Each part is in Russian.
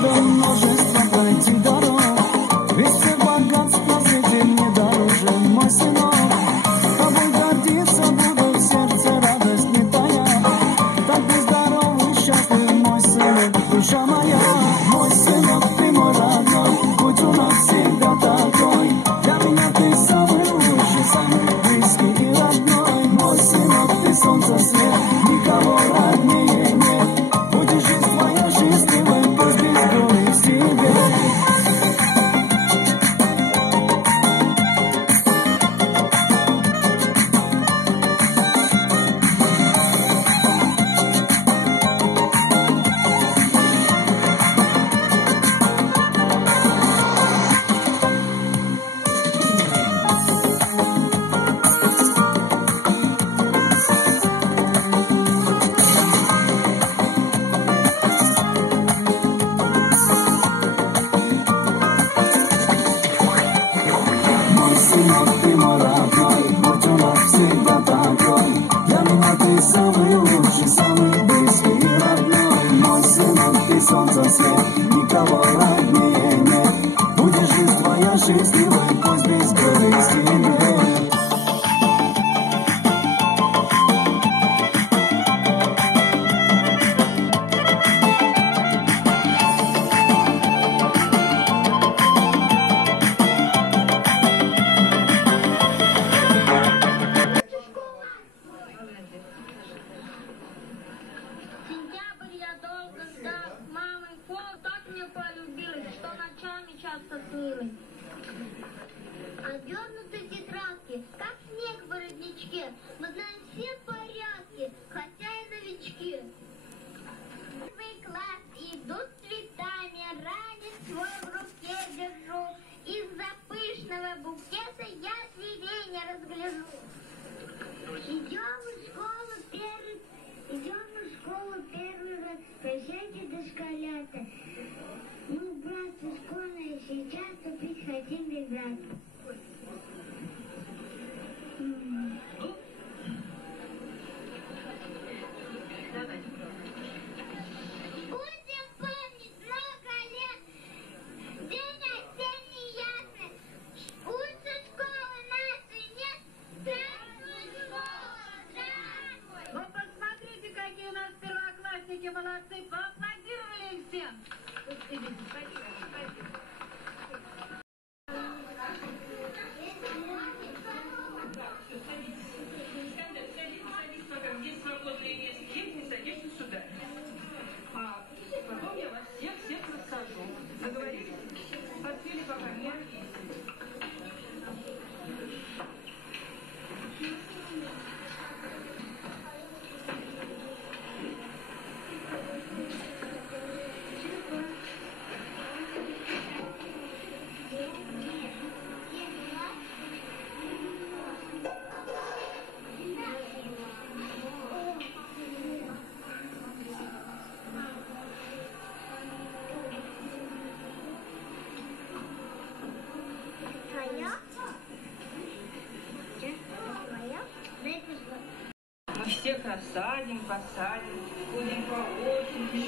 надо множество пройти дорог. Ведь все богатств на свете не дороже, мой сынок. Тобой гордиться буду, в сердце радость не тая. Так ты здоров и счастлив, мой сынок, душа моя. Мой сынок, ты мой родной, будь у нас всегда такой. Для меня ты самый лучший, самый близкий и родной. Мой сынок, ты солнце, свет, никого роднее нет. Будет жизнь твоя счастливой, пусть без боли в себе. Сынок, ты мой родной, будь у нас всегда такой. Для меня ты самый лучший, самый близкий и родной. Мой сынок, ты солнце, свет, никого роднее нет. Будет жизнь твоя счастливой, пусть без горы и себе. Часто снилось. Обернуты тетрадки, как снег в воротничке. Мы знаем все порядки, хотя и новички. Первый класс идут цветами, ранец свой в руке держу. Из-за пышного букета я зверей не разгляжу. Идем в школу первый раз. Прощайте, дошколята. Мы, братцы, школьные, сейчас тупить хотим, ребят. Будем помнить много лет. День осенний ясный. Улица школы нашей нет. Здравствуй, школа, здравствуй. Ну, посмотрите, какие у нас первоклассники молодцы. Поаплодировали им всем. Спасибо. Садись, пока здесь свободное место есть, не садишься сюда. А потом я вас всех расскажу. Договорились? Подсели пока мне. Мы всех рассадим, посадим, будем по очереди.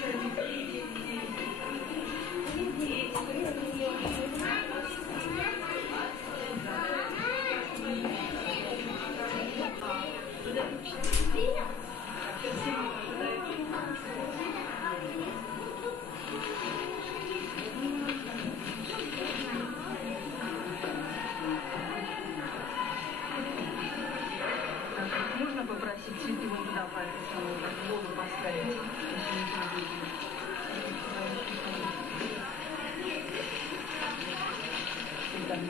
Можно попросить цветы вон туда в воду поставить? Там